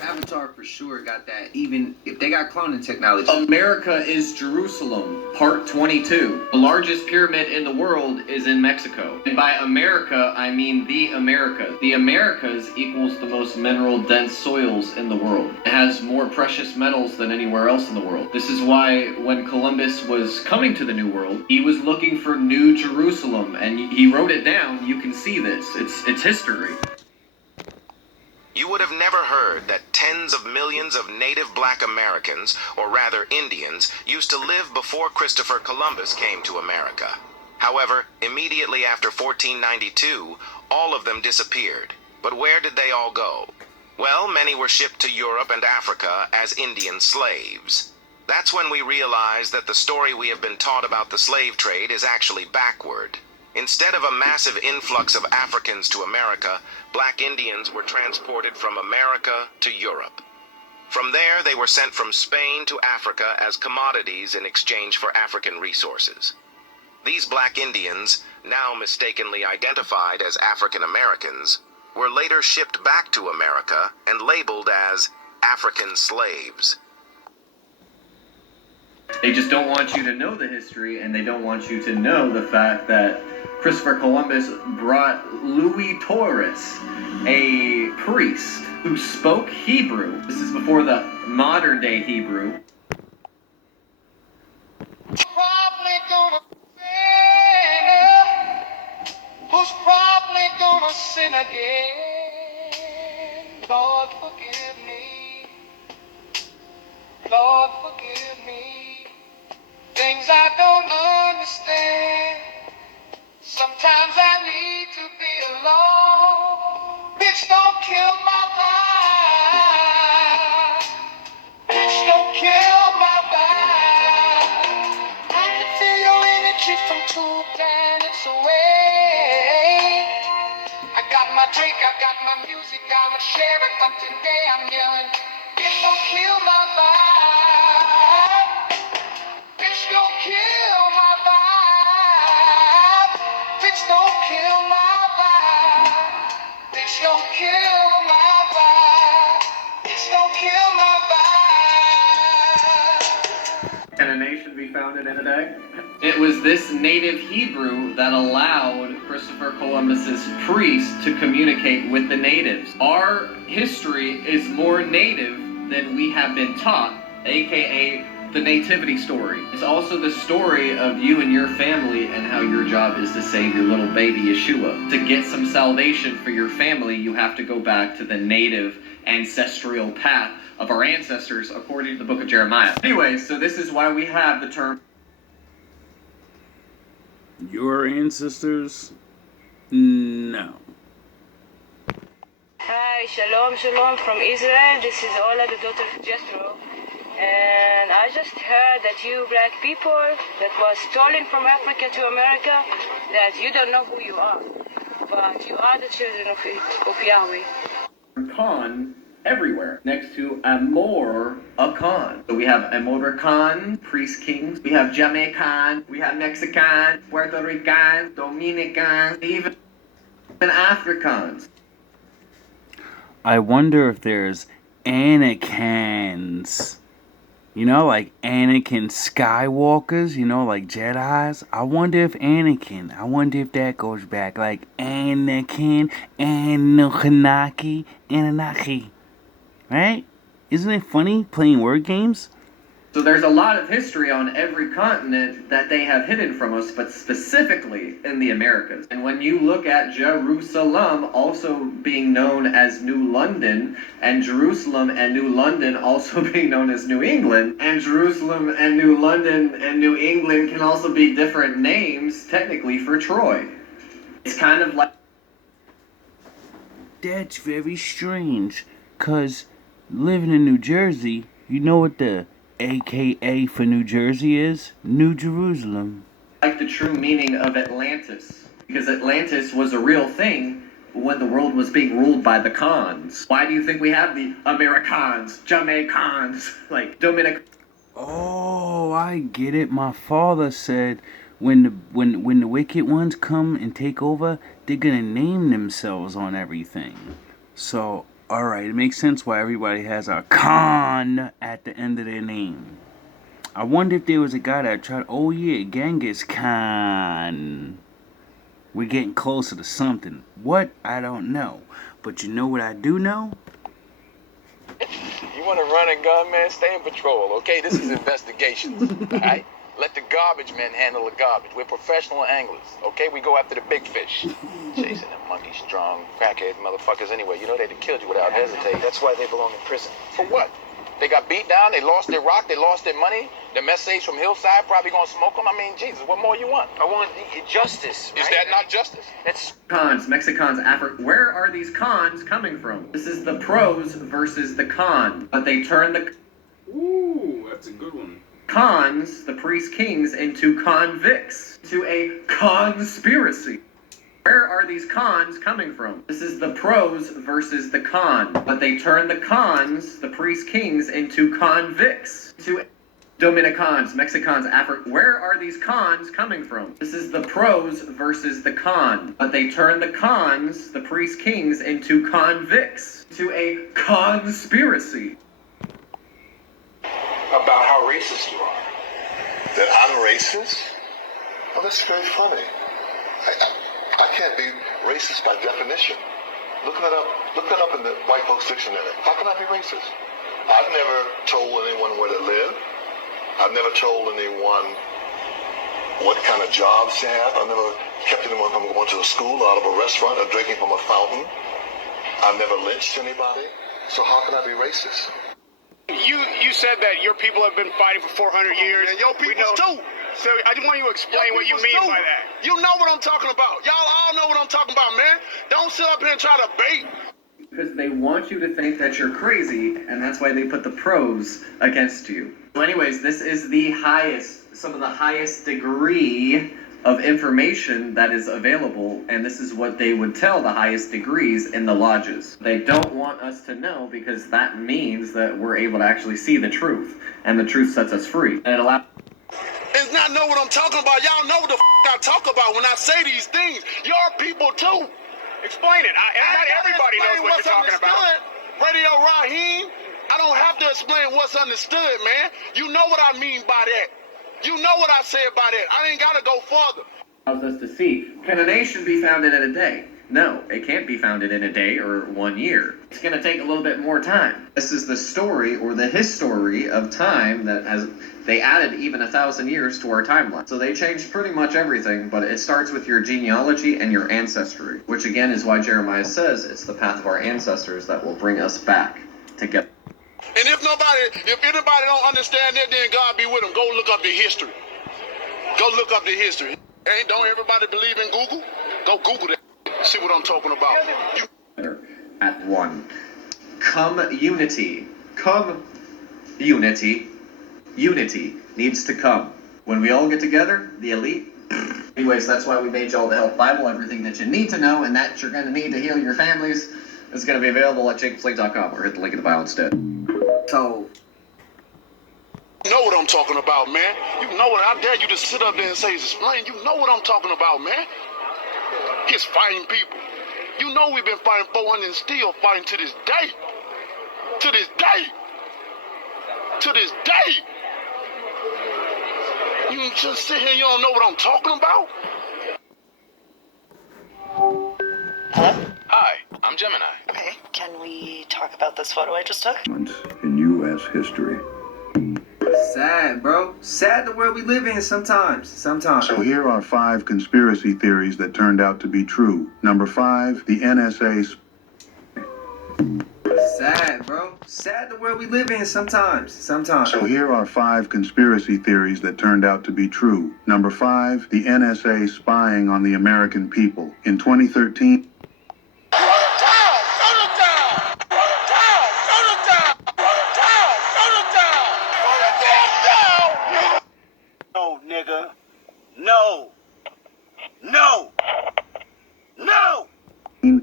Avatar for sure got that, even if they got cloning technology. America is Jerusalem, part 22. The largest pyramid in the world is in Mexico. And by America, I mean the Americas. The Americas equals the most mineral dense soils in the world. It has more precious metals than anywhere else in the world. This is why when Columbus was coming to the New World, he was looking for New Jerusalem, and he wrote it down. You can see this. It's history. You would have never heard that tens of millions of native black Americans, or rather Indians, used to live before Christopher Columbus came to America. However, immediately after 1492, all of them disappeared. But where did they all go? Well, many were shipped to Europe and Africa as Indian slaves. That's when we realized that the story we have been taught about the slave trade is actually backward. Instead of a massive influx of Africans to America, black Indians were transported from America to Europe. From there, they were sent from Spain to Africa as commodities in exchange for African resources. These black Indians, now mistakenly identified as African Americans, were later shipped back to America and labeled as African slaves. They just don't want you to know the history, and they don't want you to know the fact that Christopher Columbus brought Louis Torres, a priest who spoke Hebrew. This is before the modern day Hebrew. Probably gonna sin, who's probably gonna sin again. Lord, forgive me. Lord, forgive me. Things I don't understand. Sometimes I need to be alone. Bitch, don't kill my vibe. Bitch, don't kill my vibe. I can feel your energy from 2 planets away. I got my drink, I got my music, I'ma share it, but today I'm yelling. Bitch, don't kill my vibe. Bitch, don't kill my vibe. Bitch, don't kill my vibe. Bitch, don't kill my vibe. Bitch, don't kill my vibe. Can a nation be founded in a day? It was this native Hebrew that allowed Christopher Columbus's priests to communicate with the natives. Our history is more native than we have been taught, aka the nativity story. It's also the story of you and your family and how your job is to save your little baby Yeshua. To get some salvation for your family, you have to go back to the native ancestral path of our ancestors according to the book of Jeremiah. Anyway, so this is why we have the term your ancestors? No. Hi, shalom, shalom from Israel. This is Ola, the daughter of Jethro. And I just heard that you black people that was stolen from Africa to America, that you don't know who you are, but you are the children of Yahweh. Khan everywhere, next to Amor a Khan. So we have Amor Khan, priest kings. We have Jamaican, we have Mexican, Puerto Rican, Dominican, even Africans. I wonder if there's Anakins. You know, like Anakin Skywalkers, you know, like Jedis. I wonder if that goes back. Like Anakin, Anunnaki, Anunnaki. Right? Isn't it funny playing word games? So there's a lot of history on every continent that they have hidden from us, but specifically in the Americas. And when you look at Jerusalem also being known as New London, and Jerusalem and New London also being known as New England, and Jerusalem and New London and New England can also be different names, technically, for Troy. It's kind of like... That's very strange, because living in New Jersey, you know what the AKA for New Jersey is? New Jerusalem. Like the true meaning of Atlantis, because Atlantis was a real thing when the world was being ruled by the Khans. Why do you think we have the Americans, Jamaicans, like Dominic? Oh, I get it. My father said when the wicked ones come and take over, they're gonna name themselves on everything. So Alright, it makes sense why everybody has a Khan at the end of their name. I wonder if there was a guy that tried, oh yeah, Genghis Khan. We're getting closer to something. What? I don't know. But you know what I do know? You want to run and gun, man? Stay in patrol, okay? This is investigations, all right? Let the garbage men handle the garbage. We're professional anglers, okay? We go after the big fish. Chasing them monkey-strong, crackhead motherfuckers anyway. You know they'd have killed you without hesitating. That's why they belong in prison. For what? They got beat down, they lost their rock, they lost their money. The messages from Hillside probably gonna smoke them. I mean, Jesus, what more you want? I want justice, right? Is that not justice? That's... Cons, Mexicans, Where are these cons coming from? This is the pros versus the con. But they turn the Ooh, that's a good one. cons, the priest kings, into convicts, to a conspiracy. Where are these cons coming from? This is the pros versus the con. But they turn the cons, the priest kings, into convicts, to Dominicans, Mexicans, Where are these cons coming from? This is the pros versus the con. But they turn the cons, the priest kings, into convicts, to a conspiracy. About how racist you are. That I'm racist? Well, that's very funny. I can't be racist by definition. Look that up in the white folks dictionary. How can I be racist? I've never told anyone where to live. I've never told anyone what kind of jobs to have. I've never kept anyone from going to a school, out of a restaurant, or drinking from a fountain. I've never lynched anybody. So how can I be racist? You said that your people have been fighting for 400 years. And your people too. So I just want you to explain what you mean by that. You know what I'm talking about. Y'all all know what I'm talking about, man. Don't sit up here and try to bait. Because they want you to think that you're crazy, and that's why they put the pros against you. So anyways, this is the highest, some of the highest degree of information that is available, and this is what they would tell the highest degrees in the lodges. They don't want us to know because that means that we're able to actually see the truth, and the truth sets us free. And it allows... It's not know what I'm talking about. Y'all know what the I talk about when I say these things. Your people too. Explain it. Not everybody knows what you're talking about. Radio Raheem, I don't have to explain what's understood, man. You know what I mean by that. You know what I say about that. I ain't got to go further. Allows us to see, can a nation be founded in a day? No, it can't be founded in a day or 1 year. It's going to take a little bit more time. This is the story or the history of time that has... They added even 1,000 years to our timeline. So they changed pretty much everything, but it starts with your genealogy and your ancestry, which again is why Jeremiah says it's the path of our ancestors that will bring us back together. And if anybody don't understand that, then God be with them. Go look up the history. Go look up the history. Don't everybody believe in Google? Go Google that. See what I'm talking about. At one. Unity. Unity. Unity needs to come. When we all get together, the elite. Anyways, that's why we made y'all the Health Bible, everything that you need to know and that you're going to need to heal your families is going to be available at jacobslake.com or hit the link in the bio instead. So, you know what I'm talking about, man. You know what, I dare you to sit up there and say, explain. You know what I'm talking about, man. It's fighting people. You know we've been fighting 400 and still fighting to this day. To this day. To this day. You just sit here and you don't know what I'm talking about? Hello? Hi, I'm Gemini. Okay, can we talk about this photo I just took? In U.S. history. Sad, bro. Sad the world we live in sometimes. So here are 5 conspiracy theories that turned out to be true. Number 5, the NSA... Sad, bro. Sad the world we live in sometimes. So here are 5 conspiracy theories that turned out to be true. Number 5, the NSA spying on the American people. In 2013... No, nigga. No. No. No.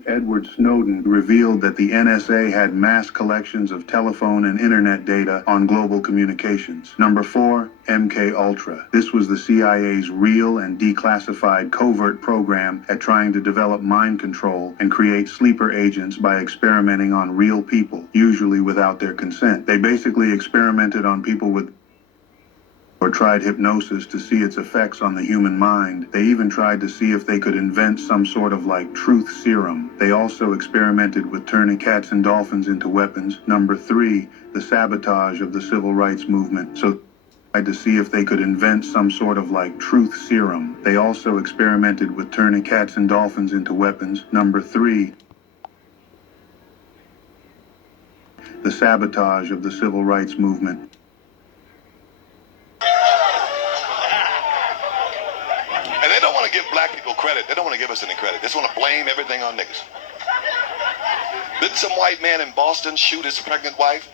Edward Edward Snowden revealed that the NSA had mass collections of telephone and internet data on global communications. Number 4, MK Ultra. This was the CIA's real and declassified covert program at trying to develop mind control and create sleeper agents by experimenting on real people, usually without their consent. They basically experimented on people with or tried hypnosis to see its effects on the human mind. They even tried to see if they could invent some sort of like truth serum. They also experimented with turning cats and dolphins into weapons. Number 3, the sabotage of the civil rights movement. So tried to see if they could invent some sort of like truth serum. They also experimented with turning cats and dolphins into weapons. Number 3, the sabotage of the civil rights movement. And they don't want to give black people credit. They don't want to give us any credit. They just want to blame everything on niggas. Didn't some white man in Boston shoot his pregnant wife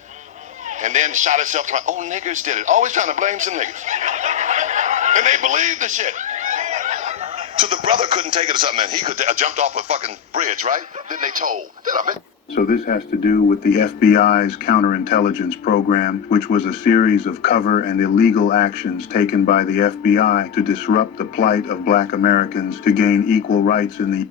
and then shot himself trying, oh, niggers did it. Always trying to blame some niggas. And they believed the shit. So the brother couldn't take it or something, and he could jumped off a fucking bridge, right? Then they told. So this has to do with the FBI's counterintelligence program, which was a series of cover and illegal actions taken by the FBI to disrupt the plight of black Americans to gain equal rights in the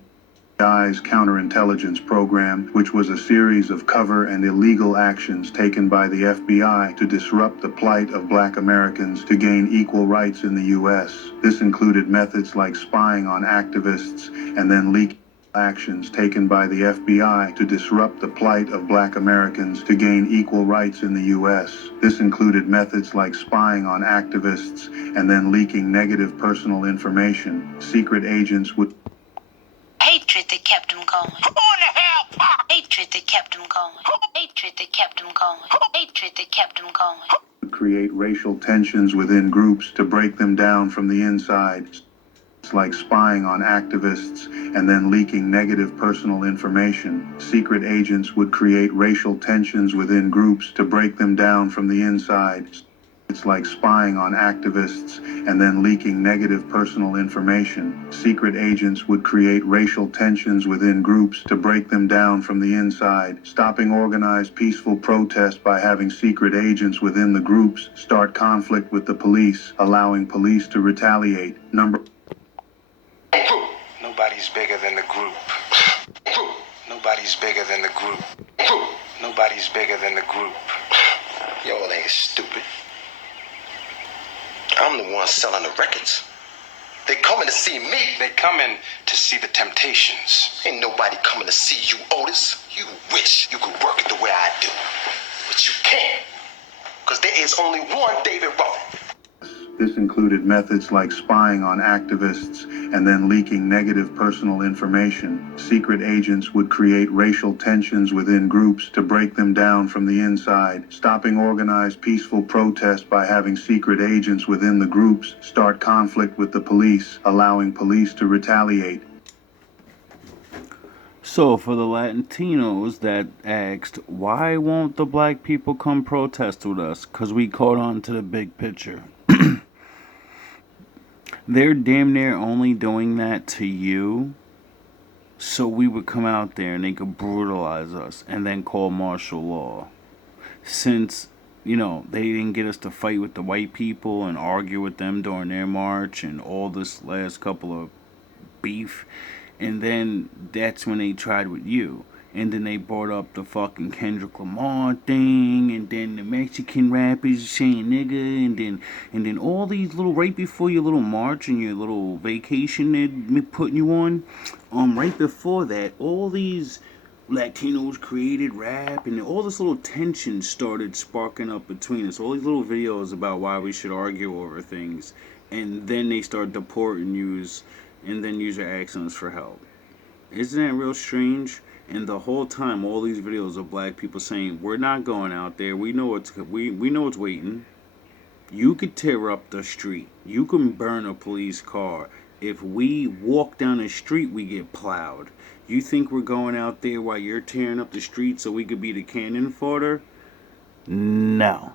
FBI's counterintelligence program, which was a series of cover and illegal actions taken by the FBI to disrupt the plight of black Americans to gain equal rights in the U.S. This included methods like spying on activists and then leaking actions taken by the FBI to disrupt the plight of black Americans to gain equal rights in the U.S. This included methods like spying on activists and then leaking negative personal information. Secret agents would hatred that kept him going. Who in the hell? Hatred that kept him going. Hatred that kept him going. Hatred that kept him going. Create racial tensions within groups to break them down from the inside. Like spying on activists and then leaking negative personal information. Secret agents would create racial tensions within groups to break them down from the inside. It's like spying on activists and then leaking negative personal information. Secret agents would create racial tensions within groups to break them down from the inside. Stopping organized peaceful protest by having secret agents within the groups start conflict with the police, allowing police to retaliate. Nobody's bigger than the group. Nobody's bigger than the group. Nobody's bigger than the group. Y'all ain't stupid. I'm the one selling the records. They coming to see me. They coming to see the Temptations. Ain't nobody coming to see you, Otis. You wish you could work it the way I do. But you can't. Because there is only one David Ruffin. This included methods like spying on activists and then leaking negative personal information. Secret agents would create racial tensions within groups to break them down from the inside. Stopping organized peaceful protest by having secret agents within the groups start conflict with the police, allowing police to retaliate. So for the Latinos that asked, why won't the black people come protest with us? Because we caught on to the big picture. They're damn near only doing that to you so we would come out there and they could brutalize us and then call martial law. Since, they didn't get us to fight with the white people and argue with them during their march and all this last couple of beef. And then that's when they tried with you. And then they brought up the fucking Kendrick Lamar thing, and then the Mexican rappers saying nigga, and then all these little, right before your little march and your little vacation they're putting you on, right before that, all these Latinos created rap, and all this little tension started sparking up between us. All these little videos about why we should argue over things, and then they start deporting yous, and then yous are asking us for help. Isn't that real strange? And the whole time, all these videos of black people saying, we're not going out there. We know we know it's waiting. You could tear up the street. You can burn a police car. If we walk down the street, we get plowed. You think we're going out there while you're tearing up the street so we could be the cannon fodder? No.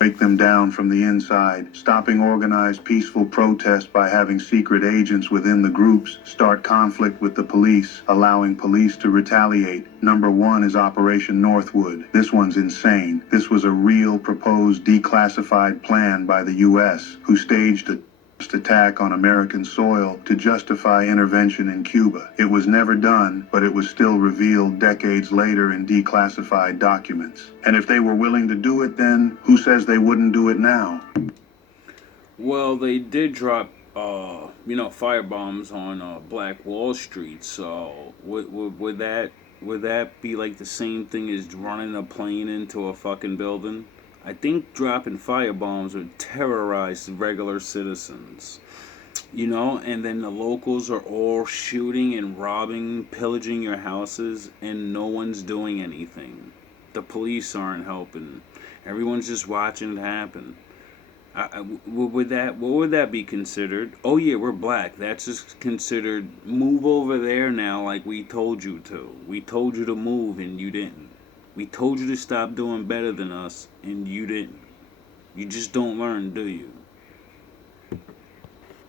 break them down from the inside, stopping organized peaceful protest by having secret agents within the groups start conflict with the police, allowing police to retaliate. Number 1 is Operation Northwood. This one's insane. This was a real proposed declassified plan by the U.S., who staged a attack on American soil to justify intervention in Cuba. It was never done, but it was still revealed decades later in declassified documents. And if they were willing to do it then, who says they wouldn't do it now? Well, they did drop, firebombs on Black Wall Street. So would that be like the same thing as running a plane into a fucking building? I think dropping firebombs would terrorize regular citizens, and then the locals are all shooting and robbing, pillaging your houses, and no one's doing anything. The police aren't helping. Everyone's just watching it happen. What would that be considered? Oh yeah, we're black. That's just considered move over there now, like we told you to. We told you to move and you didn't. We told you to stop doing better than us, and you didn't. You just don't learn, do you?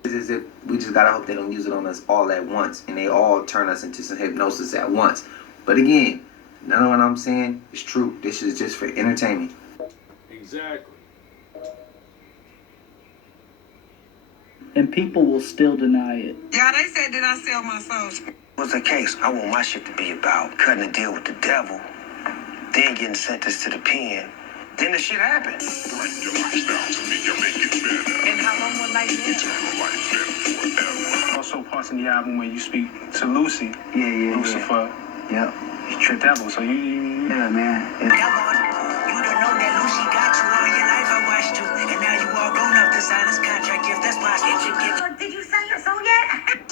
It's as if we just gotta hope they don't use it on us all at once, and they all turn us into some hypnosis at once. But again, none of what I'm saying is true. This is just for entertainment. Exactly. And people will still deny it. Yeah, they said, did I sell my soul? What's the case? I want my shit to be about cutting a deal with the devil, then getting sentenced to the pen. Then the shit happens. And how long will life live? Also parts in the album where you speak to Lucy. Yeah. Lucifer. Yep. You devil, so you... Yeah, man. You don't know that Lucy got you all your life. I watched you. And now you all grown up to sign this contract. If that's possible. Did you sell your soul yet?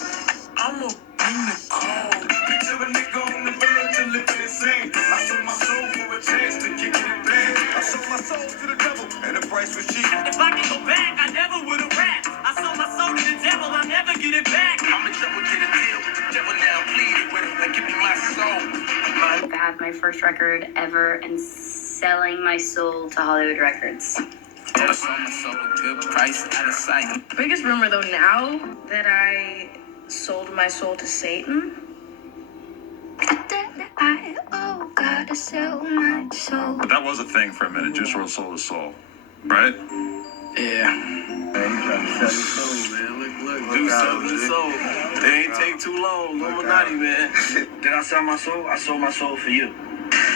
I'm a bring the cold. Picture a nigga on the verge of living insane. I sold my soul for a chance to kick it in bed. I sold my soul to the devil, and the price was cheap. If I could go back, I never would have rapped. I sold my soul to the devil, I'll never get it back. I'm in trouble, get a deal with the devil now. Pleaded with him, like give me my soul. I had my first record ever and selling my soul to Hollywood Records. I sold my soul a good price out of sight. Biggest rumor though now that I sold my soul to Satan. I gotta sell my soul. But that was a thing for a minute, just roll soul to soul, right? Yeah. Man, you trying to sell your soul, man. Look, do sell your soul. It ain't take too long. Illuminati, man. Did I sell my soul? I sold my soul for you.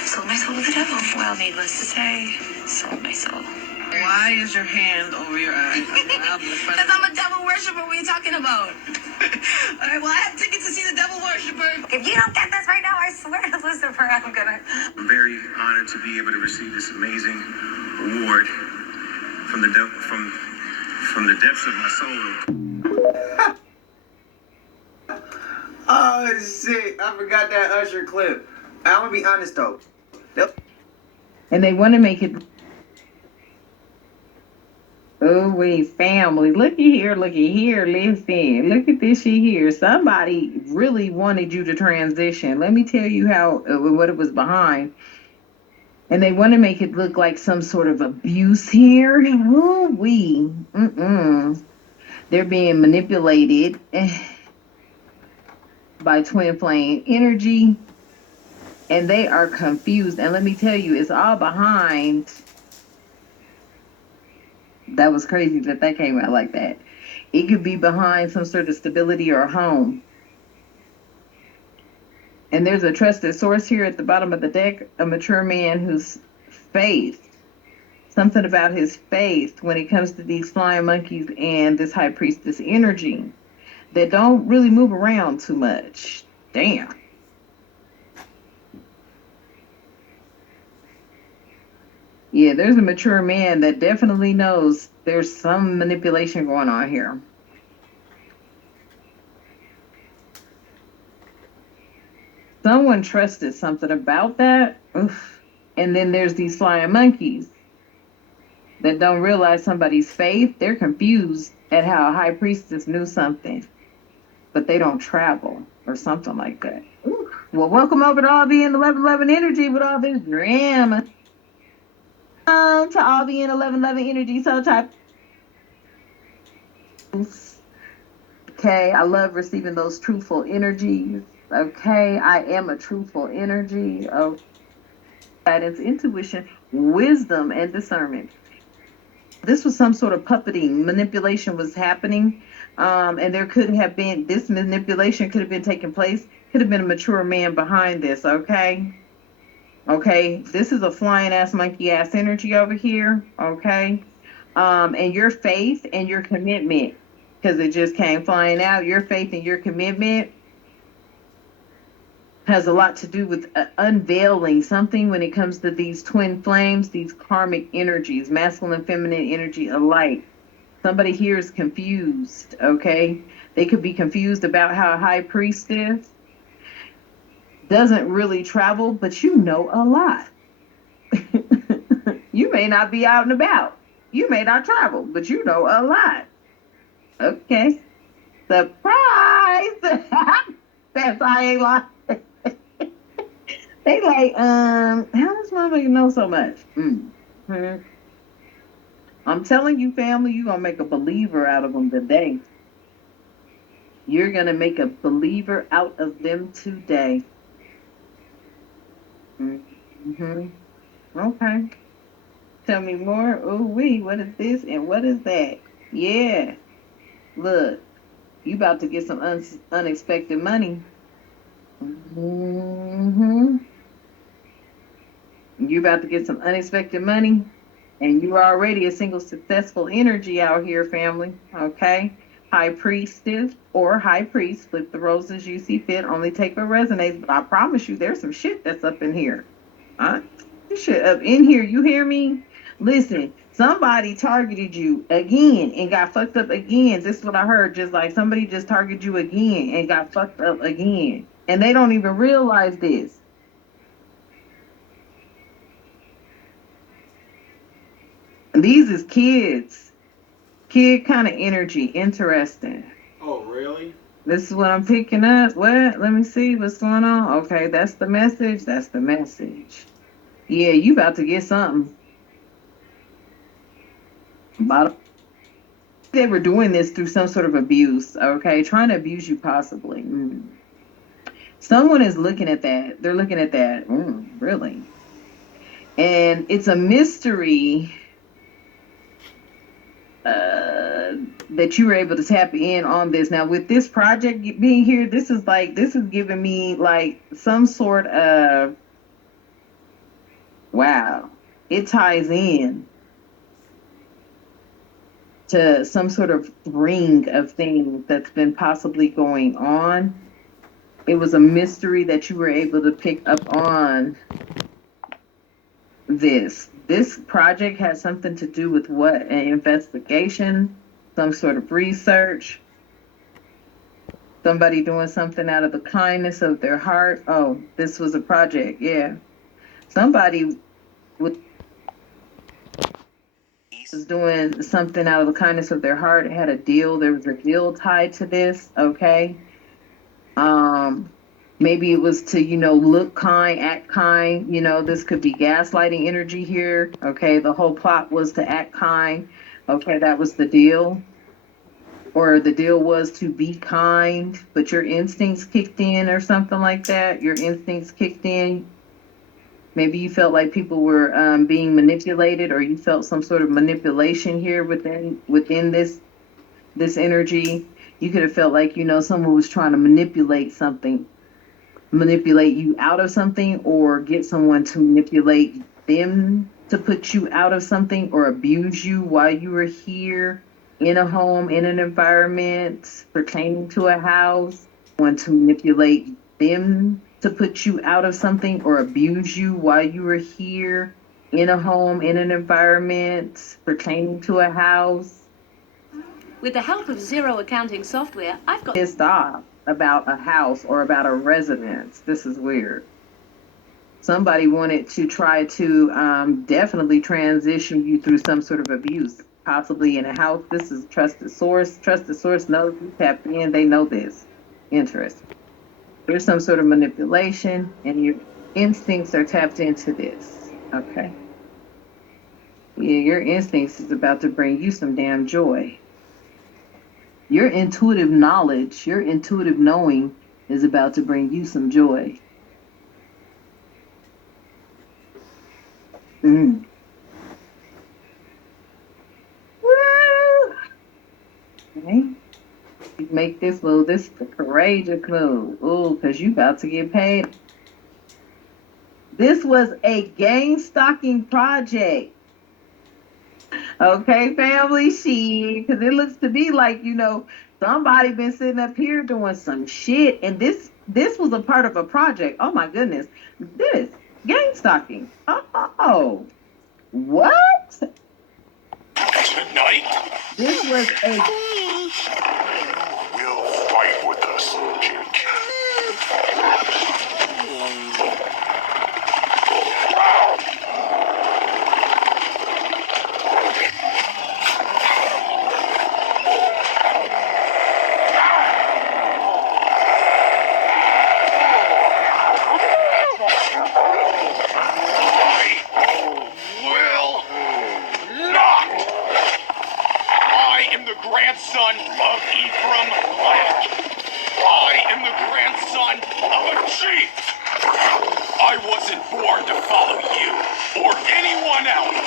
Sold my soul to the devil. Well, needless to say, sold my soul. Why is your hand over your eye? Because I'm a devil worshiper. What are you talking about? All right, well, I have tickets to see the devil worshiper. If you don't get this right now, I swear to Lucifer, I'm gonna. I'm very honored to be able to receive this amazing award from the from the depths of my soul. Oh shit! I forgot that Usher clip. I'm gonna be honest though. Yep. And they want to make it. Oh, wait, family. Looky here, listen. Look at this shit here. Somebody really wanted you to transition. Let me tell you what it was behind. And they want to make it look like some sort of abuse here. They're being manipulated by twin flame energy. And they are confused. And let me tell you, it's all behind. That was crazy that came out like that. It could be behind some sort of stability or a home. And there's a trusted source here at the bottom of the deck, a mature man whose faith, something about his faith when it comes to these flying monkeys and this high priestess energy that don't really move around too much. Damn. Yeah, there's a mature man that definitely knows there's some manipulation going on here. Someone trusted something about that. Oof. And then there's these flying monkeys that don't realize somebody's faith. They're confused at how a high priestess knew something, but they don't travel or something like that. Oof. Well, welcome over to all being 1111 energy with all this drama. To all the N1111 energy soul type. Okay, I love receiving those truthful energies. Okay, I am a truthful energy. Oh, guidance, intuition, wisdom, and discernment. This was some sort of puppeting, manipulation was happening, and there could have been this manipulation could have been taking place. Could have been a mature man behind this. Okay, okay, this is a flying ass monkey ass energy over here. Okay, and your faith and your commitment, because it just came flying out. Your faith and your commitment has a lot to do with unveiling something when it comes to these twin flames, these karmic energies, masculine and feminine energy alike. Somebody here is confused, okay? They could be confused about how a high priestess doesn't really travel, but you know a lot. You may not be out and about. You may not travel, but you know a lot. Okay. Surprise! That's I ain't lying. They like, how does motherfucker know so much? I'm telling you, family, you're gonna make a believer out of them today. You're gonna make a believer out of them today. Okay. Tell me more. Oh, what is this and what is that? Yeah. Look, you about to get some unexpected money. You about to get some unexpected money, and you are already a single successful energy out here, family. Okay, high priestess or high priest, flip the roles as you see fit. Only take what resonates. But I promise you, there's some shit that's up in here. This shit up in here. You hear me? Listen, somebody targeted you again and got fucked up again. This is what I heard. Just like somebody just targeted you again and got fucked up again, and they don't even realize this. These is kids. Kid kind of energy. Interesting. Oh, really? This is what I'm picking up. What? Let me see what's going on. Okay, that's the message. That's the message. Yeah, you about to get something. They were doing this through some sort of abuse. Okay, trying to abuse you possibly. Someone is looking at that. They're looking at that. Really? And it's a mystery that you were able to tap in on this. Now with this project being here, this is giving me like some sort of, wow, it ties in to some sort of ring of things that's been possibly going on. It was a mystery that you were able to pick up on this. This project has something to do with what? An investigation, some sort of research, somebody doing something out of the kindness of their heart. Oh, this was a project, yeah. Somebody was doing something out of the kindness of their heart. It had a deal. There was a deal tied to this, okay? Maybe it was to, look kind, act kind. This could be gaslighting energy here. Okay, the whole plot was to act kind. Okay, that was the deal. Or the deal was to be kind, but your instincts kicked in or something like that. Your instincts kicked in. Maybe you felt like people were being manipulated, or you felt some sort of manipulation here within this energy. You could have felt like, someone was trying to manipulate you out of something, or get someone to manipulate them to put you out of something, or abuse you while you were here in a home, in an environment pertaining to a house. Want to manipulate them to put you out of something, or abuse you while you were here in a home, in an environment pertaining to a house. With the help of zero accounting software, I've got pissed off about a house or about a residence. This is weird. Somebody wanted to try to definitely transition you through some sort of abuse, possibly in a house. This is trusted source. Trusted source knows you tapped in. They know this. Interesting. There's some sort of manipulation, and your instincts are tapped into this. Okay. Yeah, your instincts is about to bring you some damn joy. Your intuitive knowledge, your intuitive knowing is about to bring you some joy. Mm. Woo! Okay. You make this move. This is a courageous move. Ooh, because you about to get paid. This was a game stocking project. Okay, family, because it looks to me like, somebody been sitting up here doing some shit, and this was a part of a project. Oh my goodness. This game stocking. Oh, what? Tonight, This was a you will fight with us, kid. I am the grandson of Ephraim Black. I am the grandson of a chief. I wasn't born to follow you or anyone else.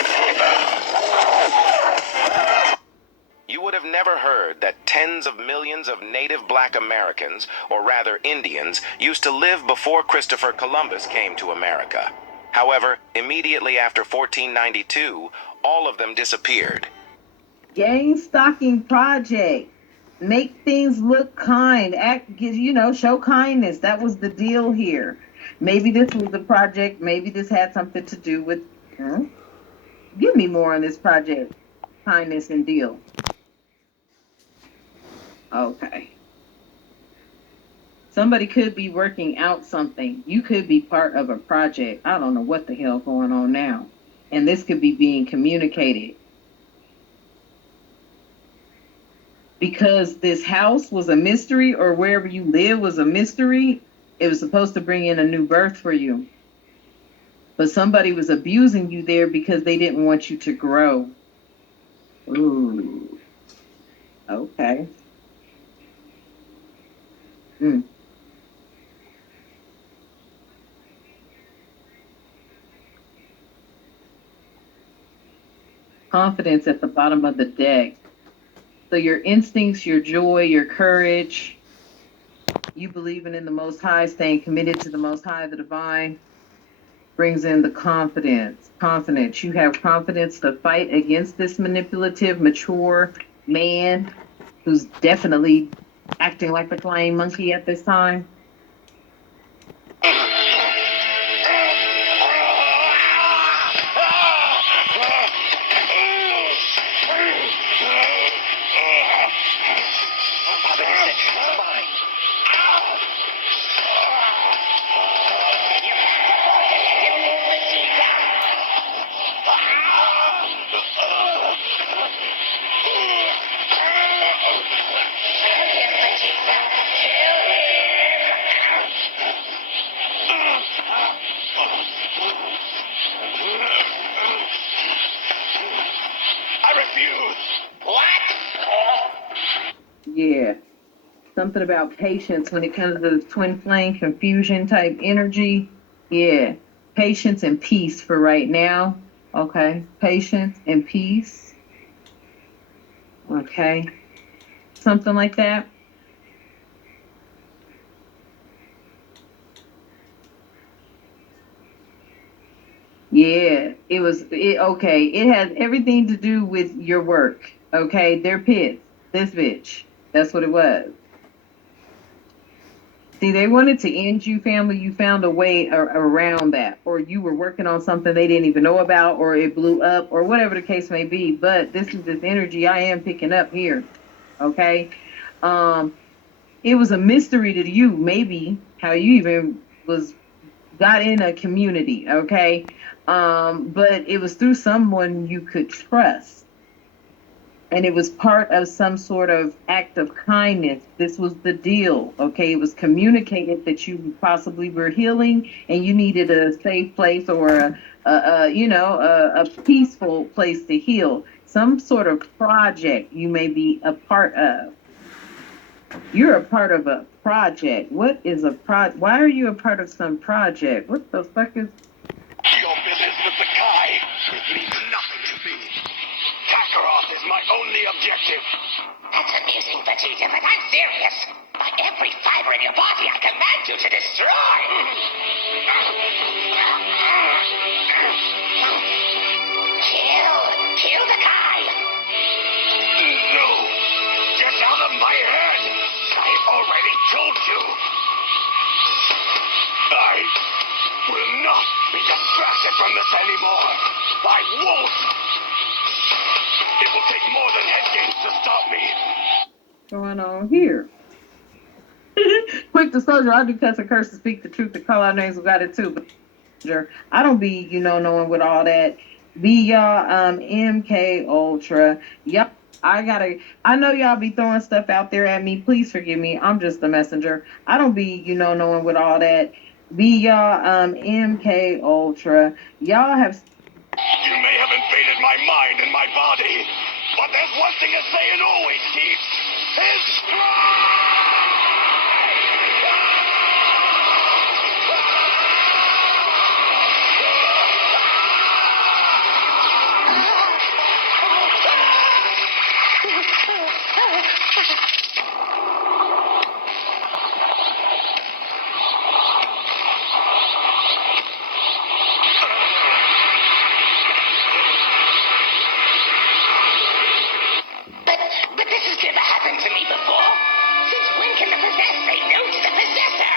You would have never heard that tens of millions of native black Americans, or rather Indians, used to live before Christopher Columbus came to America. However, immediately after 1492, all of them disappeared. game stocking project. Make things look kind. Show kindness. That was the deal here. Maybe this was the project. Maybe this had something to do with. Give me more on this project. Kindness and deal. Okay. Somebody could be working out something. You could be part of a project. I don't know what the hell going on now. And this could be being communicated. Because this house was a mystery, or wherever you live was a mystery, it was supposed to bring in a new birth for you. But somebody was abusing you there because they didn't want you to grow. Ooh. Okay. Confidence at the bottom of the deck. So your instincts, your joy, your courage, you believing in the Most High, staying committed to the Most High, the Divine, brings in the confidence. Confidence. You have confidence to fight against this manipulative, mature man who's definitely acting like the flying monkey at this time. Yeah. Something about patience when it comes to the twin flame confusion type energy. Yeah. Patience and peace for right now. Okay. Patience and peace. Okay. Something like that. Yeah. Okay. It has everything to do with your work. Okay. They're pissed. This bitch. That's what it was. See, they wanted to end you, family. You found a way around that, or you were working on something they didn't even know about, or it blew up, or whatever the case may be. But this is this energy I am picking up here. Okay. It was a mystery to you, maybe how you even got in a community. Okay. But it was through someone you could trust. And it was part of some sort of act of kindness. This was the deal, okay? It was communicated that you possibly were healing and you needed a safe place or a peaceful place to heal, some sort of project you may be a part of. You're a part of a project. What is a project? Why are you a part of some project? What the fuck is? Your business with the Kai. It means nothing to me. Kakarot is my only objective. That's amusing, Vegeta, but I'm serious. By every fiber in your body, I command you to destroy. Kill the Kai. No, get out of my head. I already told you. I will not be distracted from this anymore. I won't. It will take more than head games to stop me. Going on here? Quick disclosure, I do cuss and curse to speak the truth to call out names. We got it too, but I don't be, knowing with all that. Be y'all MK Ultra. Yep. I know y'all be throwing stuff out there at me. Please forgive me. I'm just the messenger. I don't be, knowing with all that. Be y'all MK Ultra. Y'all have. You may have invaded my mind and my body, but there's one thing a Saiyan always keeps. His But this has never happened to me before. Since when can the possessed say no to the possessor?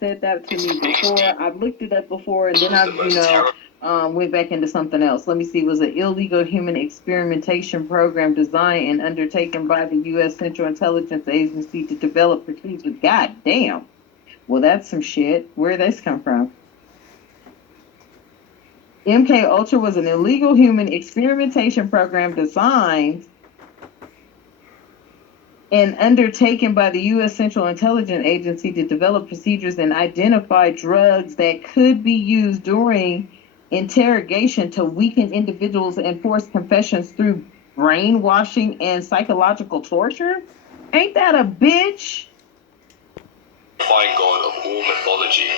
Said that to me before. I've looked it up before, and then I've went back into something else. Let me see. It was an illegal human experimentation program designed and undertaken by the U.S. Central Intelligence Agency to develop procedures. God damn. Well, that's some shit. Where did this come from? MK Ultra was an illegal human experimentation program designed and undertaken by the U.S. Central Intelligence Agency to develop procedures and identify drugs that could be used during interrogation to weaken individuals and force confessions through brainwashing and psychological torture? Ain't that a bitch? Terrifying god of all mythology.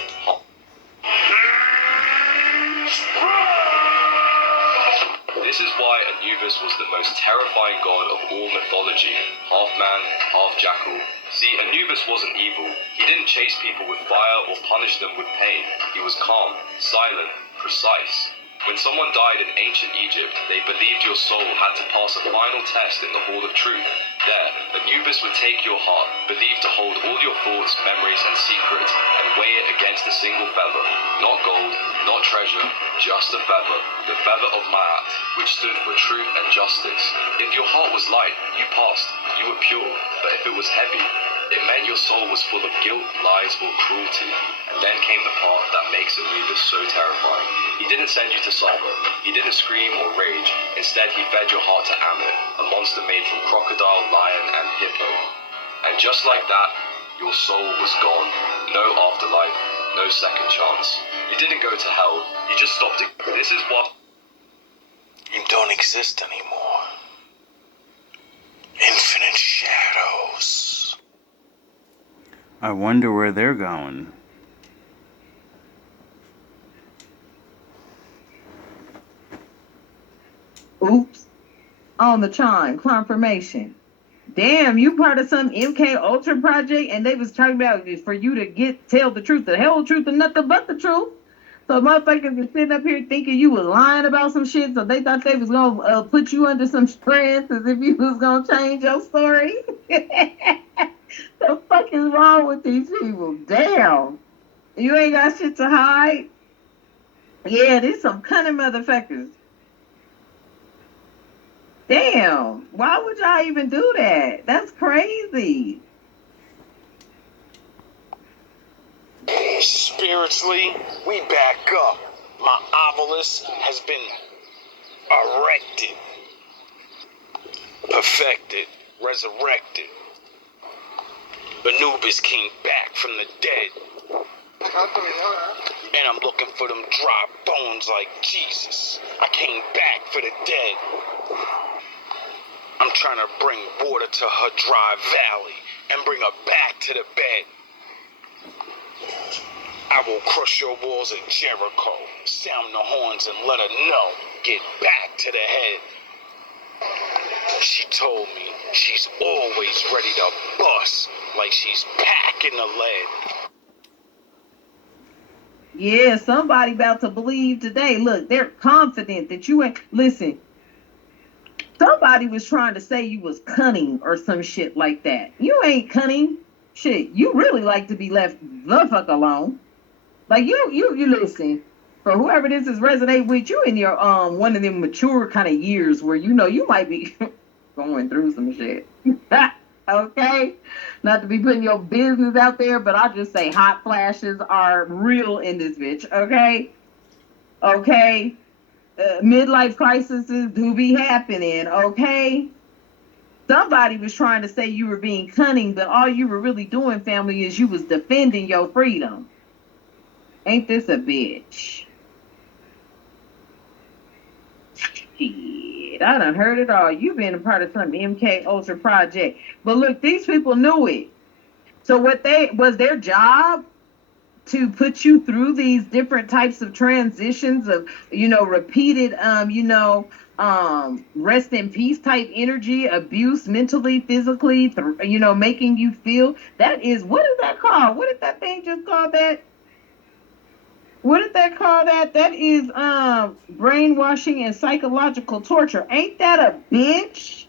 This is why Anubis was the most terrifying god of all mythology. Half man, half jackal. See, Anubis wasn't evil. He didn't chase people with fire or punish them with pain. He was calm, silent, precise. When someone died in ancient Egypt, they believed your soul had to pass a final test in the Hall of Truth. There, Anubis would take your heart, believed to hold all your thoughts, memories, and secrets, and weigh it against a single feather. Not gold, not treasure, just a feather. The feather of Ma'at, which stood for truth and justice. If your heart was light, you passed, you were pure. But if it was heavy, it meant your soul was full of guilt, lies, or cruelty. And then came the part that makes Anubis so terrifying. He didn't send you to suffer. He didn't scream or rage. Instead, he fed your heart to Amit, a monster made from crocodile, lion, and hippo. And just like that, your soul was gone. No afterlife, no second chance. You didn't go to hell. You just stopped it. This is what... You don't exist anymore. Infinite shadows. I wonder where they're going. Oops. On the chime, confirmation. Damn, you part of some MK Ultra project, and they was talking about for you to tell the truth, the whole truth, and nothing but the truth. So motherfuckers is sitting up here thinking you was lying about some shit, so they thought they was gonna put you under some stress as if you was gonna change your story. The fuck is wrong with these people? Damn. You ain't got shit to hide? Yeah, these some cunning motherfuckers. Damn. Why would y'all even do that? That's crazy. Spiritually, we back up. My obelisk has been erected, perfected, resurrected. Anubis came back from the dead. And I'm looking for them dry bones like Jesus. I came back for the dead. I'm trying to bring water to her dry valley and bring her back to the bed. I will crush your walls of Jericho, sound the horns and let her know, get back to the head. She told me she's always ready to bust like she's packing the lead. Yeah, somebody about to believe today. Look, they're confident that you ain't. Listen, somebody was trying to say you was cunning or some shit like that. You ain't cunning. Shit, you really like to be left the fuck alone. Like you listen. For whoever this is resonate with you in your one of them mature kind of years where you know you might be going through some shit. Okay? Not to be putting your business out there, but I'll just say hot flashes are real in this bitch, okay? Okay? Midlife crises do be happening, okay? Somebody was trying to say you were being cunning, but all you were really doing, family, is you was defending your freedom. Ain't this a bitch? Shit, I done heard it all. You've been a part of some MK Ultra project. But look, these people knew it. So what was their job to put you through these different types of transitions of, repeated, rest in peace type energy, abuse mentally, physically, making you feel. That is, what is that called? What did that thing just call that? What did that call that? That is brainwashing and psychological torture. Ain't that a bitch?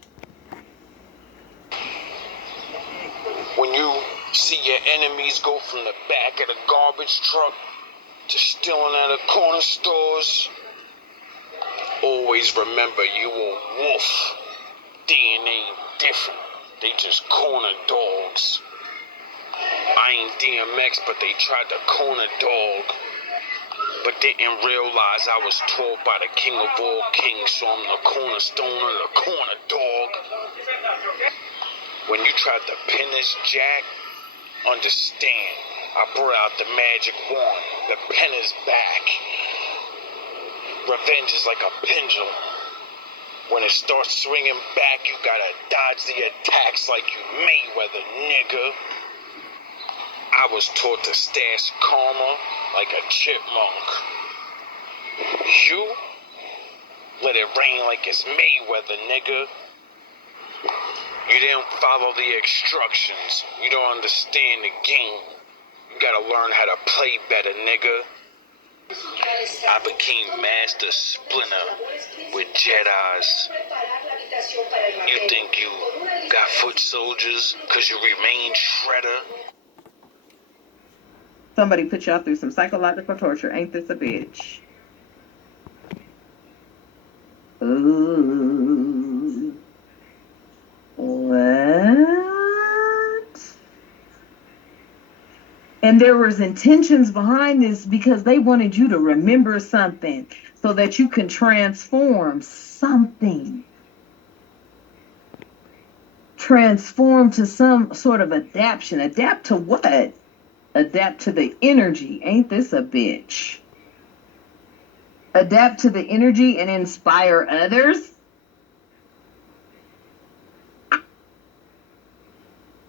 When you see your enemies go from the back of the garbage truck to stealing at the corner stores, always remember you a wolf. DNA different. They just corner dogs. I ain't DMX, but they tried to corner dog. But didn't realize I was taught by the king of all kings, so I'm the cornerstone of the corner dog. When you tried to pin this jack, understand, I brought out the magic wand. The pen is back. Revenge is like a pendulum. When it starts swinging back, you gotta dodge the attacks like you Mayweather, nigga. I was taught to stash karma like a chipmunk. You let it rain like it's Mayweather, nigga. You didn't follow the instructions. You don't understand the game. You gotta learn how to play better, nigga. I became Master Splinter with Jedis. You think you got foot soldiers because you remain Shredder? Somebody put y'all through some psychological torture. Ain't this a bitch? Ooh. What? And there was intentions behind this because they wanted you to remember something so that you can transform something. Transform to some sort of adaptation. Adapt to what? Adapt to the energy. Ain't this a bitch? Adapt to the energy and inspire others?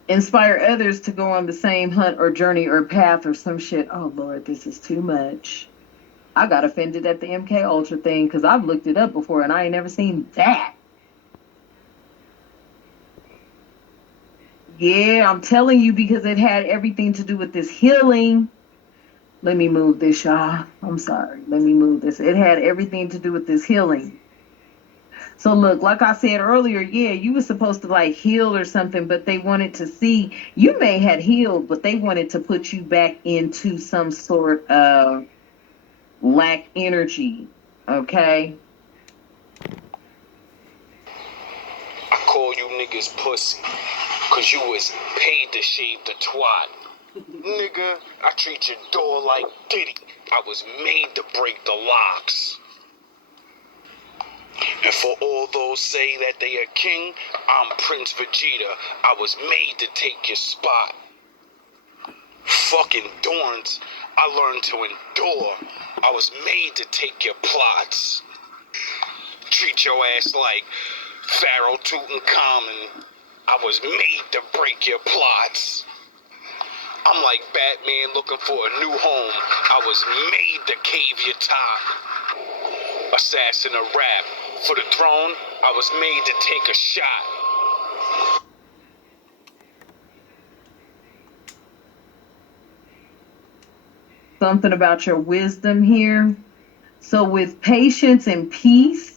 Inspire others to go on the same hunt or journey or path or some shit. Oh, Lord, this is too much. I got offended at the MK Ultra thing because I've looked it up before and I ain't never seen that. Yeah, I'm telling you because it had everything to do with this healing. Let me move this, y'all. I'm sorry. Let me move this. It had everything to do with this healing. So look, like I said earlier, yeah, you were supposed to like heal or something, but they wanted to see, you may had healed, but they wanted to put you back into some sort of lack energy, okay? I call you niggas pussy, cause you was paid to shave the twat. Nigga, I treat your door like Diddy. I was made to break the locks. And for all those say that they are king, I'm Prince Vegeta. I was made to take your spot. Fucking Dorns, I learned to endure. I was made to take your plots. Treat your ass like Pharaoh Tutankhamun. I was made to break your plots. I'm like Batman looking for a new home. I was made to cave your top. Assassin of rap. For the throne, I was made to take a shot. Something about your wisdom here. So with patience and peace,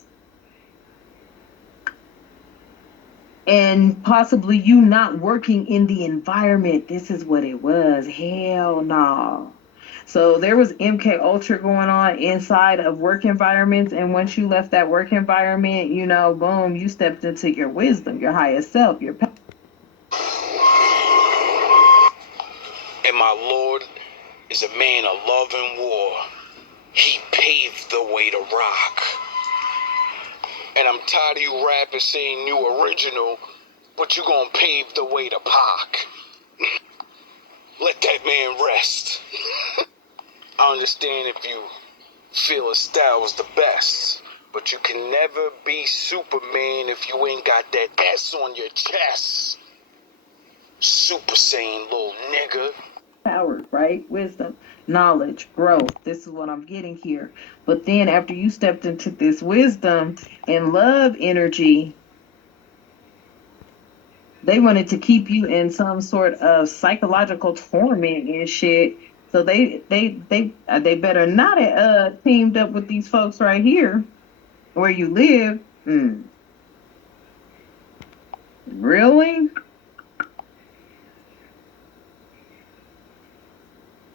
and possibly you not working in the environment, this is what it was. Hell no. So there was MK Ultra going on inside of work environments, and once you left that work environment, you know, boom, you stepped into your wisdom, your highest self, your And my Lord is a man of love and war. He paved the way to rock. And I'm tired of you rappers saying you original, but you gonna pave the way to Pac. Let that man rest. I understand if you feel his style was the best, but you can never be Superman if you ain't got that S on your chest. Super Saiyan, little nigga. power, right? Wisdom, knowledge, growth. This is what I'm getting here. But then after you stepped into this wisdom and love energy, they wanted to keep you in some sort of psychological torment and shit. So they better not have teamed up with these folks right here where you live. Really?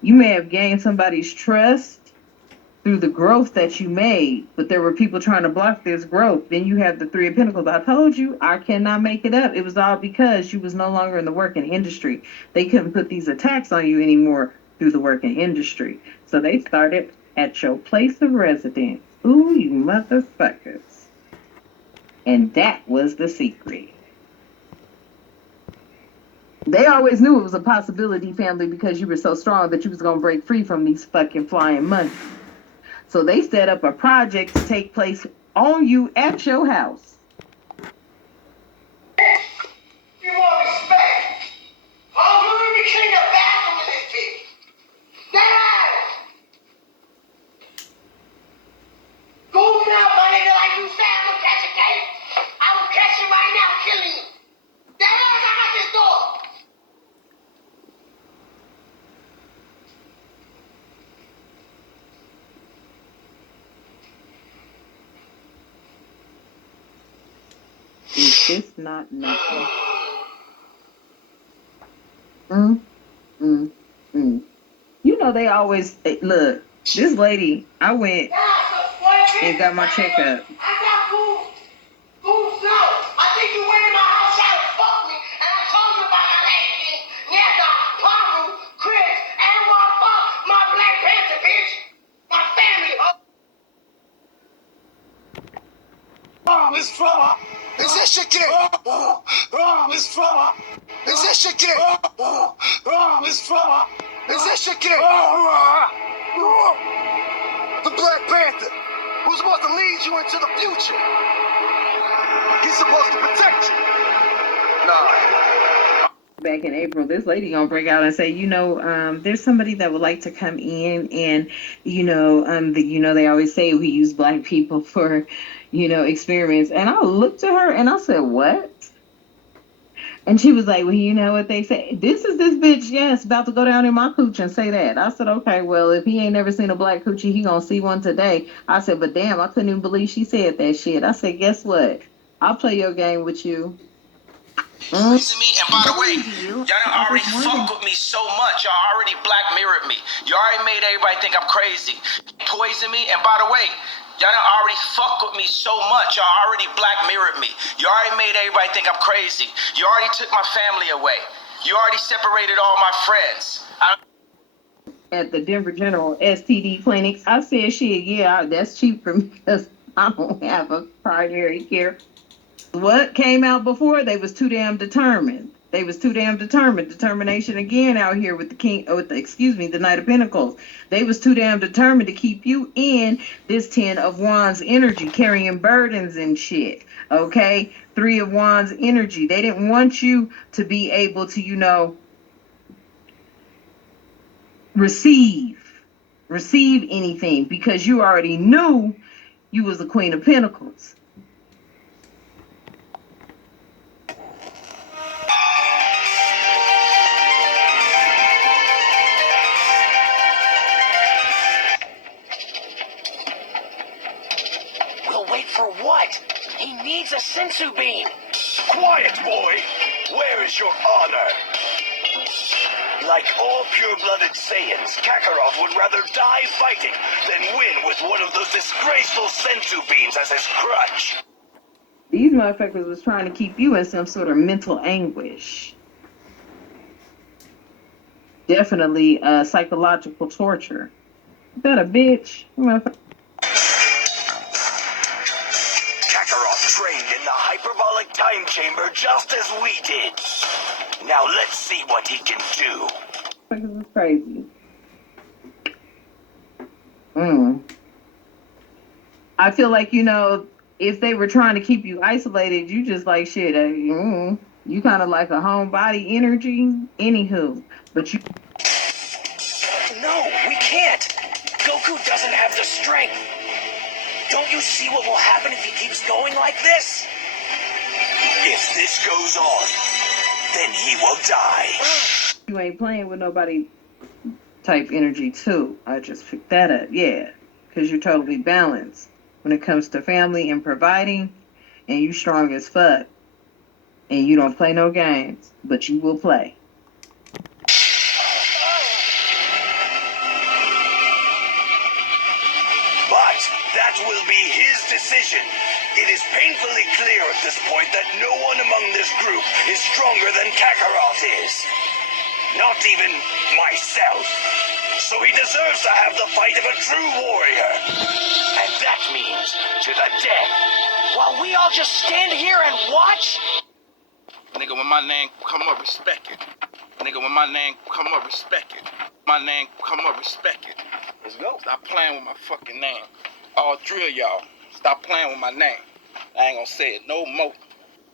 You may have gained somebody's trust through the growth that you made, but there were people trying to block this growth. Then you have the Three of Pentacles. I told you, I cannot make it up. It was all because you was no longer in the working industry. They couldn't put these attacks on you anymore through the working industry. So they started at your place of residence. Ooh, you motherfuckers. And that was the secret. They always knew it was a possibility, family, because you were so strong that you was going to break free from these fucking flying monkeys. So they set up a project to take place on you at your house. You want respect? Oh, you need to clean the bathroom in this bitch. Get out! Go now, my nigga, like you said, I'm gonna catch a case. I will catch you right now, killing you. Get out of this door! Is this not nothing? You know they always look. This lady, I went and got my checkup. I got food. Food, no. I think you went in my house trying to fuck me, and I told you about my lady, Nigga, Paru, Chris, and motherfucker, my Black Panther, bitch. My family. It's fun. Is that shit gay? It's fun. Is that shit gay? It's fun. Is that shit gay? The Black Panther, who's supposed to lead you into the future. He's supposed to protect you. Nah. Back in April, this lady gonna break out and say, you know, there's somebody that would like to come in, and they always say we use Black people for, experiments. And I looked at her and I said, what? And she was like, well, you know what they say? This is this bitch, yes, about to go down in my cooch and say that. I said, okay, well, if he ain't never seen a black coochie, he gonna see one today. I said, but damn, I couldn't even believe she said that shit. I said, guess what? I'll play your game with you. Poison me, and by the way, y'all done already fucked with me so much. Y'all already black mirrored me. You already made everybody think I'm crazy. Poison me, and by the way, y'all done already fucked with me so much. Y'all already black mirrored me. You already made everybody think I'm crazy. You already took my family away. You already separated all my friends. At the Denver General STD clinics, I said, shit, yeah, that's cheap for me because I don't have a primary care. What came out before, they was too damn determined. They was too damn determined. Determination again out here with the the Knight of Pentacles. They was too damn determined to keep you in this 10 of Wands energy, carrying burdens and shit. Okay? 3 of Wands energy. They didn't want you to be able to, receive anything because you already knew you was the Queen of Pentacles. We'll wait for what? He needs a sensu beam. Quiet, boy. Where is your honor? Like all pure-blooded Saiyans, Kakarot would rather die fighting than win with one of those disgraceful sensu beams as his crutch. These motherfuckers was trying to keep you in some sort of mental anguish. Definitely psychological torture. Is that a bitch? Kakarot trained in the hyperbolic time chamber just as we did. Now let's see what he can do. This is crazy. I feel like, if they were trying to keep you isolated, you just like shit. You kind of like a homebody energy. Anywho, but you. No, we can't. Goku doesn't have the strength. Don't you see what will happen if he keeps going like this? If this goes on, then he will die. You ain't playing with nobody type energy too. I just picked that up. Yeah, because you're totally balanced when it comes to family and providing, and you strong as fuck. And you don't play no games, but you will play. But that will be his decision. It is painfully clear at this point that no one among this group is stronger than Kakarot is. Not even myself. So he deserves to have the fight of a true warrior. And that means to the death. While we all just stand here and watch? Nigga, when my name come up, respect it. Nigga, when my name come up, respect it. My name come up, respect it. Let's go. Stop playing with my fucking name. All three of y'all, stop playing with my name. I ain't gonna say it no more.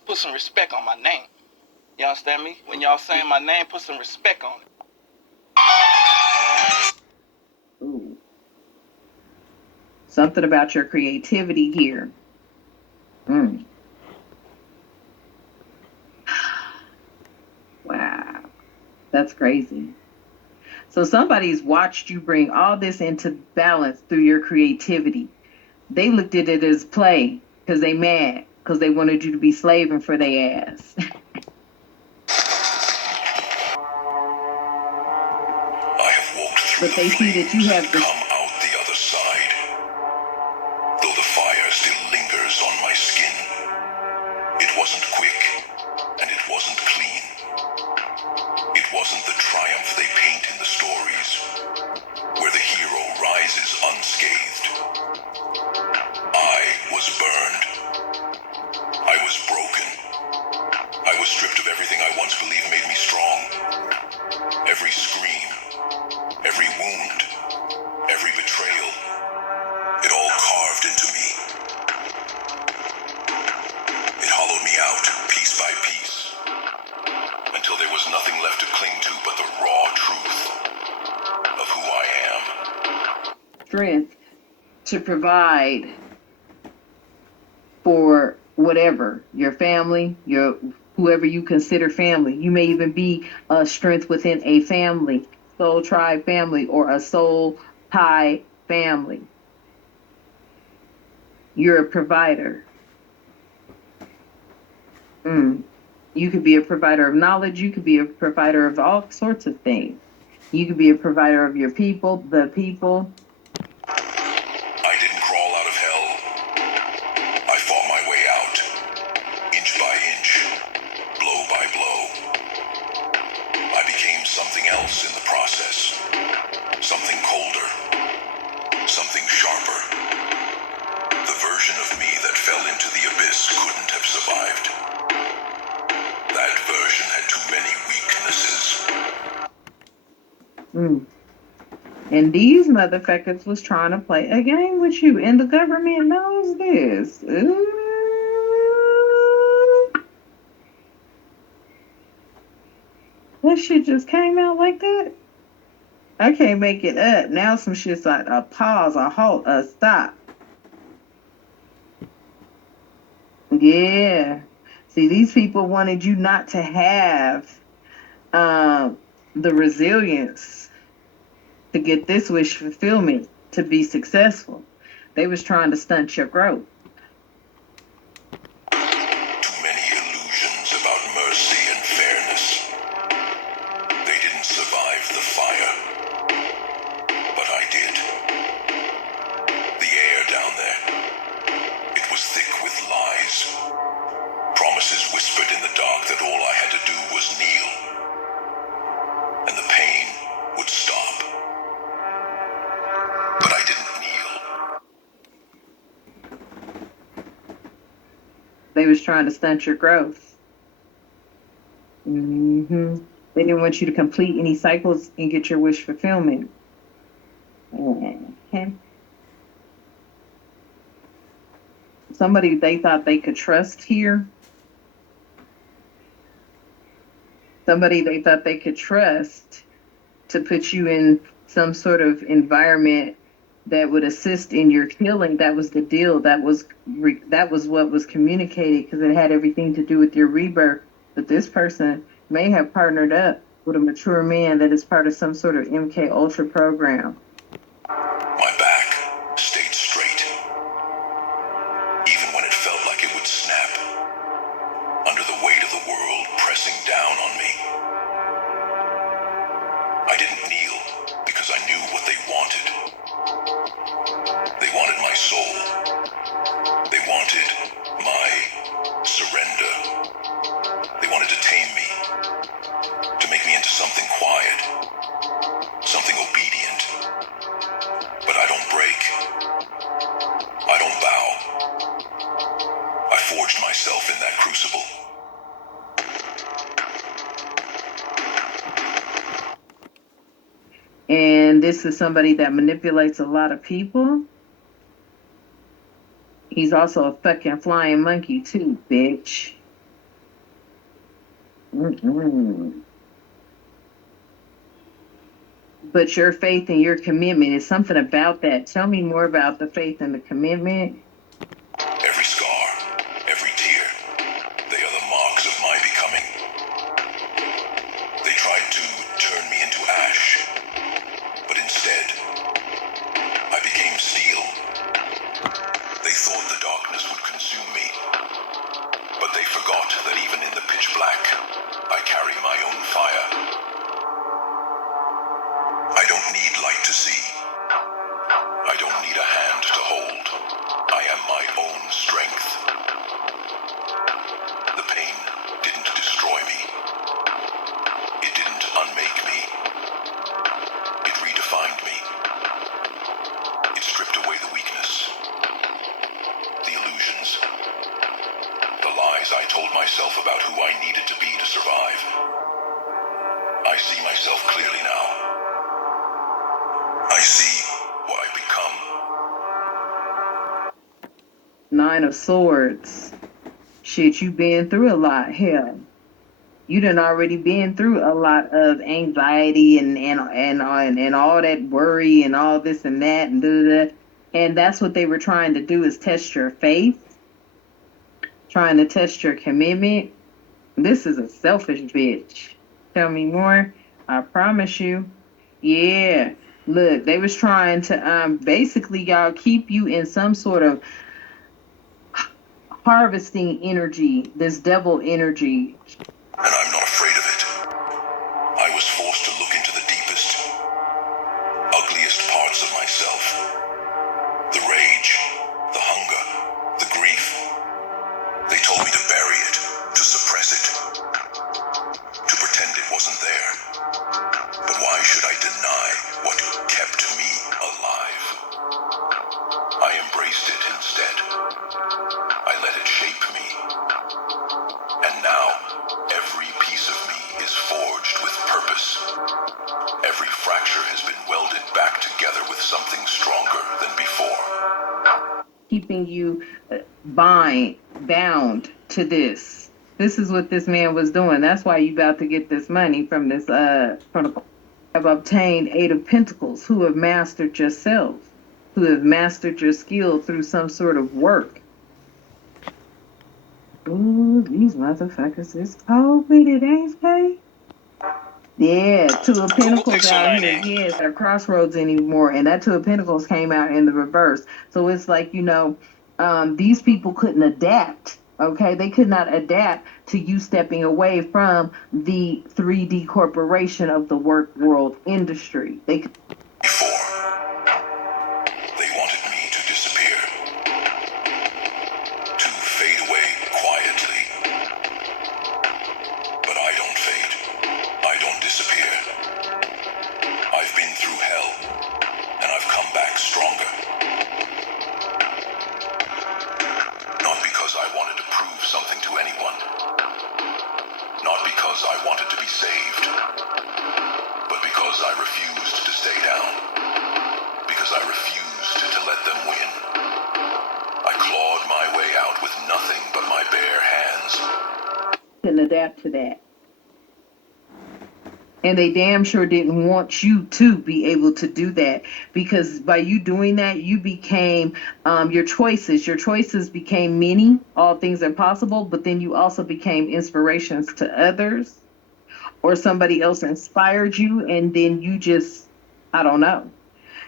Put some respect on my name. You understand me? When y'all saying my name, put some respect on it. Ooh. Something about your creativity here. Wow. That's crazy. So somebody's watched you bring all this into balance through your creativity. They looked at it as play because they mad, because they wanted you to be slaving for their ass. But they see that you have this. Come out the other side. Though the fire still lingers on my skin, it wasn't quick and it wasn't clean. It wasn't the triumph they paint in the stories, where the hero rises unscathed. I was burned. I was broken. I was stripped of everything I once believed made me strong. Every scream, every wound, every betrayal, it all carved into me. It hollowed me out, piece by piece, until there was nothing left to cling to but the raw truth of who I am. Strength to provide for whatever, your family, your whoever you consider family. You may even be a strength within a family, soul tribe family, or a soul tie family. You're a provider. You could be a provider of knowledge. You could be a provider of all sorts of things. You could be a provider of your people, the people. I didn't crawl out of hell. I fought my way out, inch by inch, blow by blow. I became something else in the process. Something colder. Something sharper. The version of me that fell into the abyss couldn't have survived. That version had too many Mm. And these motherfuckers was trying to play a game with you, and the government knows this. Ooh. That shit just came out like that. I can't make it up. Now some shit's like a pause, a halt, a stop. Yeah. See, these people wanted you not to have the resilience to get this wish fulfillment to be successful. They was trying to stunt your growth. Too many illusions about mercy and fairness. They didn't survive the fire, but I did. The air down there, it was thick with lies. Promises whispered in the dark that all I had to do was kneel, and the pain would stop. But I didn't kneel. They was trying to stunt your growth. Mm-hmm. They didn't want you to complete any cycles and get your wish fulfillment. Okay. Somebody they thought they could trust here. Somebody they thought they could trust to put you in some sort of environment that would assist in your healing. That was the deal. That was what was communicated, because it had everything to do with your rebirth. But this person may have partnered up with a mature man that is part of some sort of MK Ultra program. My back stayed straight, even when it felt like it would snap, under the weight of the world pressing down on me. I didn't kneel because I knew what they wanted. They wanted my soul. They wanted my surrender. They wanted to tame me, to make me into something quiet, something obedient. But I don't break. I don't bow. I forged myself in that crucible. And this is somebody that manipulates a lot of people. He's also a fucking flying monkey too, bitch. Mm-mm. But your faith and your commitment is something about that. Tell me more about the faith and the commitment. Every scar, every tear, they are the marks of my becoming. They tried to turn me into ash, but instead, I became steel. They thought the darkness would consume me, but they forgot that even in the pitch black, I carry my own fire. I don't need light to see. I don't need a hand to hold. I am my own strength. The pain didn't destroy me. It didn't unmake me. It redefined me. It stripped away the weakness, the illusions, the lies I told myself about who I needed to be to survive. I see myself clearly now. I see what I become. Nine of Swords. Shit, you been through a lot. Hell, you done already been through a lot of anxiety and all that worry and all this and that and da. And that's what they were trying to do, is test your faith, trying to test your commitment. This is a selfish bitch. Tell me more. I promise you. Yeah. Look, they was trying to basically, y'all, keep you in some sort of harvesting energy, this devil energy. And I'm not afraid of it. I was forced to look into the deepest, ugliest parts of myself. The rage, the hunger, the grief. They told me to bury it, to suppress it, to pretend it wasn't there. But why should I deny what kept me alive? I embraced it instead. I let it shape me. And now, every piece of me is forged with purpose. every fracture has been welded back together with something stronger than before. Keeping you bound to this. This is what this man was doing. That's why you about to get this money from this from the have obtained 8 of Pentacles, who have mastered yourself, who have mastered your skill through some sort of work. Ooh, these motherfuckers is cold with it, ain't they? Yeah, 2 of Pentacles out here. Yes, they're crossroads anymore, and that 2 of Pentacles came out in the reverse. So it's like, you know, these people couldn't adapt. Okay, they could not adapt to you stepping away from the 3D corporation of the work world industry. They could. They wanted me to disappear, to fade away quietly. But I don't fade. I don't disappear. I've been through hell, and I've come back stronger. Not because I wanted to prove something to anyone. Not because I wanted to be saved. But because I refused to stay down. Because I refused to let them win. I clawed my way out with nothing but my bare hands. Couldn't adapt to that. And they damn sure didn't want you to be able to do that, because by you doing that, you became your choices became many. All things are possible, but then you also became inspirations to others, or somebody else inspired you, and then you just, I don't know,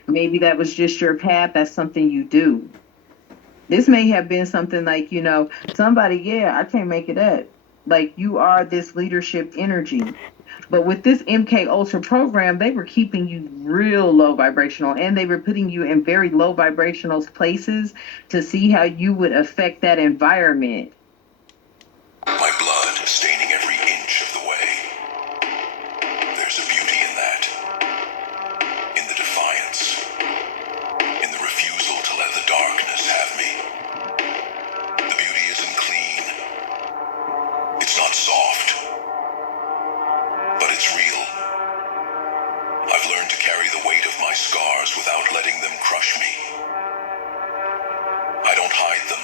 maybe that was just your path. That's something you do. This may have been something like, you know, somebody, yeah, I can't make it up. Like, you are this leadership energy. But with this MK Ultra program, they were keeping you real low vibrational, and they were putting you in very low vibrational places to see how you would affect that environment. My blood staining every inch of the way. There's a beauty in that. In the defiance. In the refusal to let the darkness have me. The beauty isn't clean. It's not soft. But it's real. I've learned to carry the weight of my scars without letting them crush me. I don't hide them.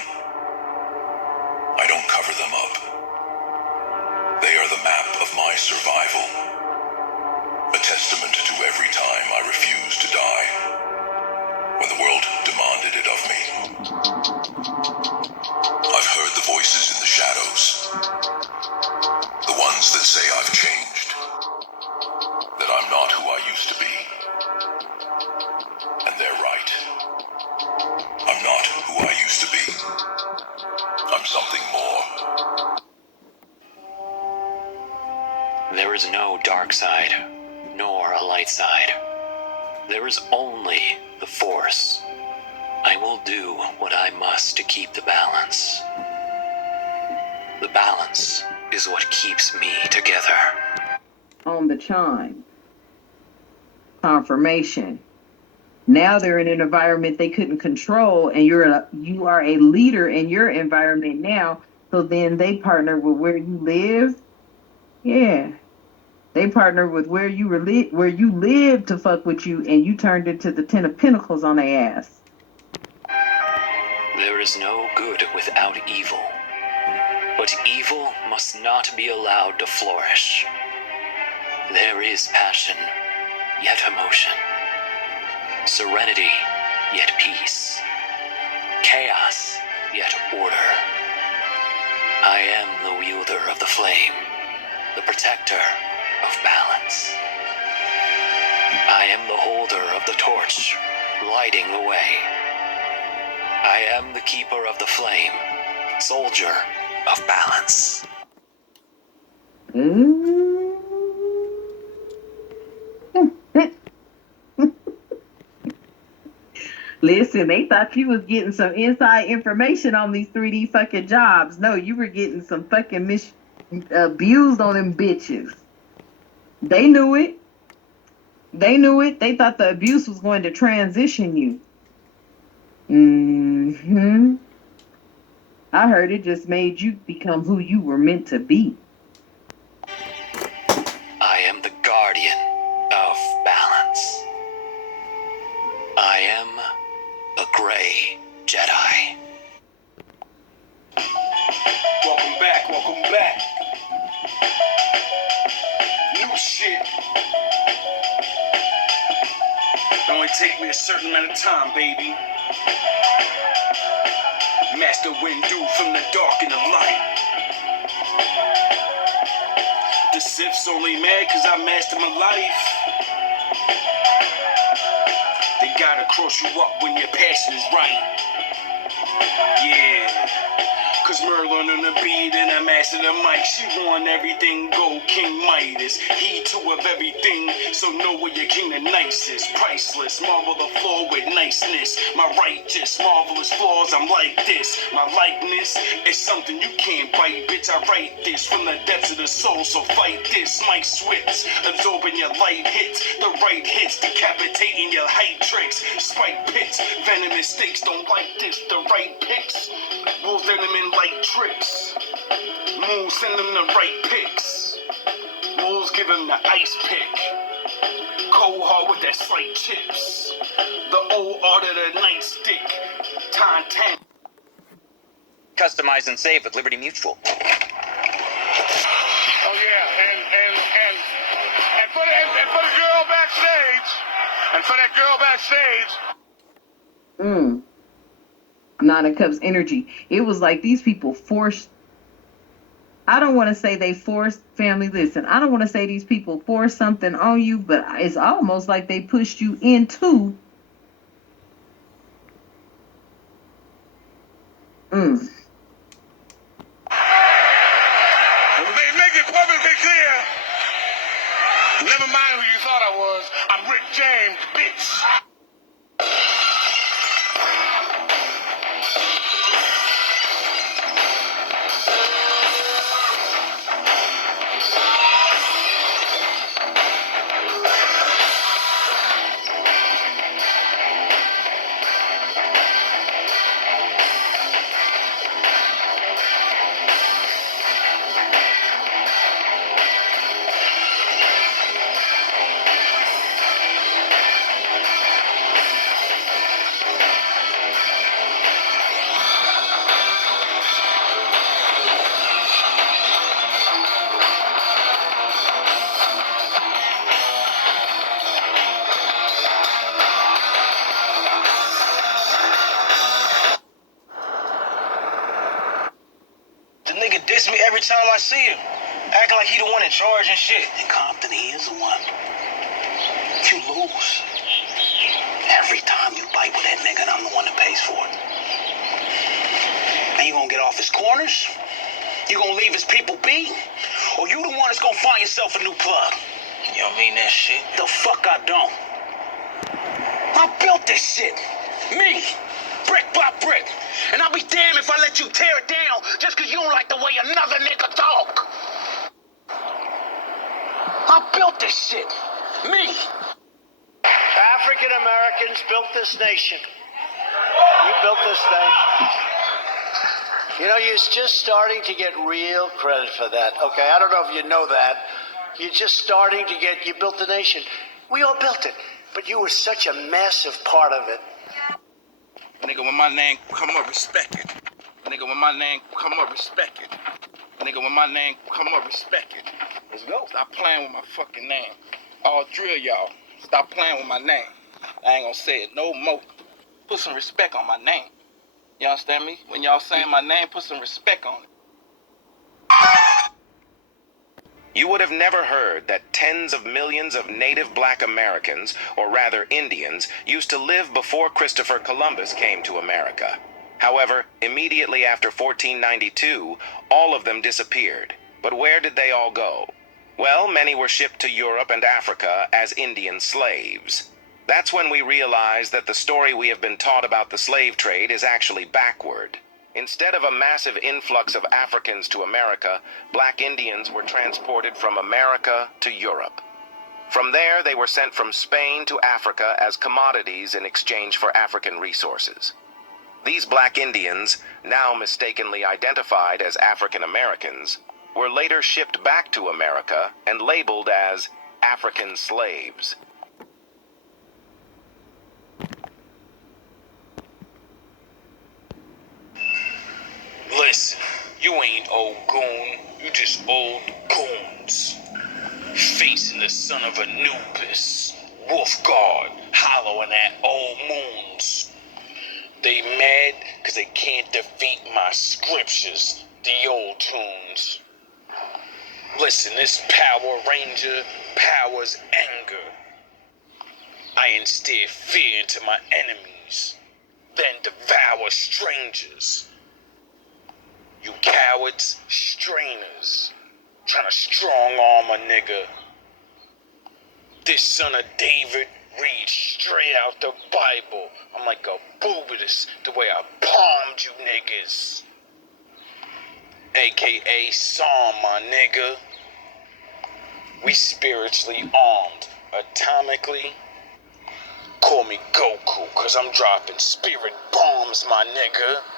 I don't cover them up. They are the map of my survival. A testament to every time I refused to die. When the world demanded it of me. I've heard the voices in the shadows. The ones that say I've changed. That I'm not who I used to be. And they're right. I'm not who I used to be. I'm something more. There is no dark side, nor a light side. There is only the Force. I will do what I must to keep the balance. The balance is what keeps me together. On the chime. Confirmation. Now they're in an environment they couldn't control, and you are a leader in your environment now. So then they partner with where you live. Yeah, they partner with where you live to fuck with you, and you turned into the 10 of Pentacles on their ass. There is no good without evil, but evil must not be allowed to flourish. There is passion, yet emotion. Serenity, yet peace. Chaos, yet order. I am the wielder of the flame, the protector of balance. I am the holder of the torch, lighting the way. I am the keeper of the flame, soldier of balance. Listen, they thought you was getting some inside information on these 3D fucking jobs. No, you were getting some fucking abused on them bitches. They knew it. They knew it. They thought the abuse was going to transition you. I heard it just made you become who you were meant to be. I am the guardian of balance. take me a certain amount of time, baby. Master window from the dark and the light. The Sith's only mad cause I mastered my life. They gotta cross you up when your passion is right. Yeah. Cause Merlin on the beat and I master the mic. She won everything, go King Midas. He too of everything, so know where your king the nicest. Priceless, marble the floor with niceness. My righteous, marvelous flaws, I'm like this. My likeness is something you can't bite, bitch. I write this from the depths of the soul, so fight this. Mic switch, absorbing your light hits. The right hits, decapitating your height tricks. Spike pits, venomous stakes, don't like this. The right picks, wolves venom in light tricks. Moon send them the right picks. Wolves give him the ice pick. Cold hard with that slight chips. The old art of the nightstick. Time 10. Customize and save with Liberty Mutual. Oh yeah, and for the girl backstage, and for that girl backstage. Nine of Cups energy. It was like these people forced. I don't want to say they forced, family, listen, I don't want to say these people forced something on you, but it's almost like they pushed you into. They make it perfectly clear. Never mind who you thought I was. I'm Rick James, bitch. The nigga diss me every time I see him. Acting like he the one in charge and shit. In Compton, he is the one. You lose. Every time you bite with that nigga, and I'm the one that pays for it. And you gonna get off his corners? You gonna leave his people be? Or you the one that's gonna find yourself a new plug? You don't mean that shit? The fuck I don't. I built this shit. Me. Brick by brick. And I'll be damned if I let you tear it down just because you don't like the way another nigga talk. I built this shit. Me. African Americans built this nation. We built this nation. You know, you're just starting to get real credit for that. Okay, I don't know if you know that. You're just starting to get, you built the nation. We all built it, but you were such a massive part of it. Nigga, when my name come up, respect it. Nigga, when my name come up, respect it. Nigga, when my name come up, respect it. Let's go. Stop playing with my fucking name. I'll drill y'all. Stop playing with my name. I ain't gonna say it no more. Put some respect on my name. You understand me? When y'all saying my name, put some respect on it. You would have never heard that tens of millions of native black Americans, or rather Indians, used to live before Christopher Columbus came to America. However, immediately after 1492, all of them disappeared. But where did they all go? Well, many were shipped to Europe and Africa as Indian slaves. That's when we realized that the story we have been taught about the slave trade is actually backward. Instead of a massive influx of Africans to America, black Indians were transported from America to Europe. From there, they were sent from Spain to Africa as commodities in exchange for African resources. These black Indians, now mistakenly identified as African Americans, were later shipped back to America and labeled as African slaves. Listen, you ain't old goon, you just old goons. Facing the son of Anubis, Wolf Guard, hollowing at old moons. They mad because they can't defeat my scriptures, the old tunes. Listen, this Power Ranger powers anger. I instill fear into my enemies, then devour strangers. You cowards, strainers, trying to strong arm a nigga. This son of David reads straight out the Bible. I'm like a boobitus the way I palmed you niggas. AKA Psalm, my nigga. We spiritually armed, atomically. Call me Goku, cause I'm dropping spirit bombs, my nigga.